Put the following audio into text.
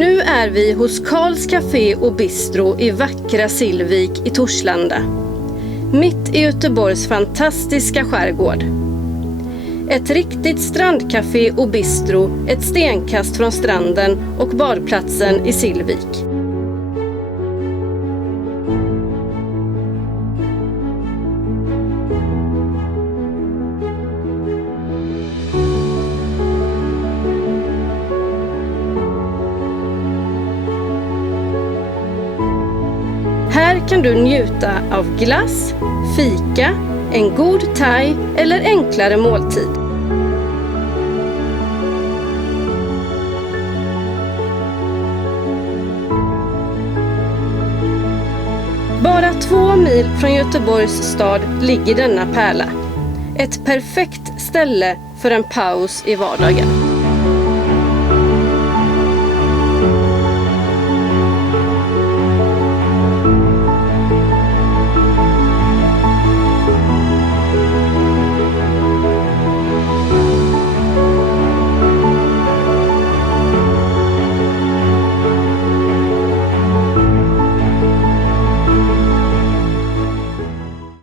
Nu är vi hos Karls Café och Bistro i vackra Sillvik i Torslanda. Mitt i Göteborgs fantastiska skärgård. Ett riktigt strandcafé och bistro, ett stenkast från stranden och badplatsen i Sillvik. Här kan du njuta av glass, fika, en god thai eller enklare måltid. Bara 2 mil från Göteborgs stad ligger denna pärla. Ett perfekt ställe för en paus i vardagen.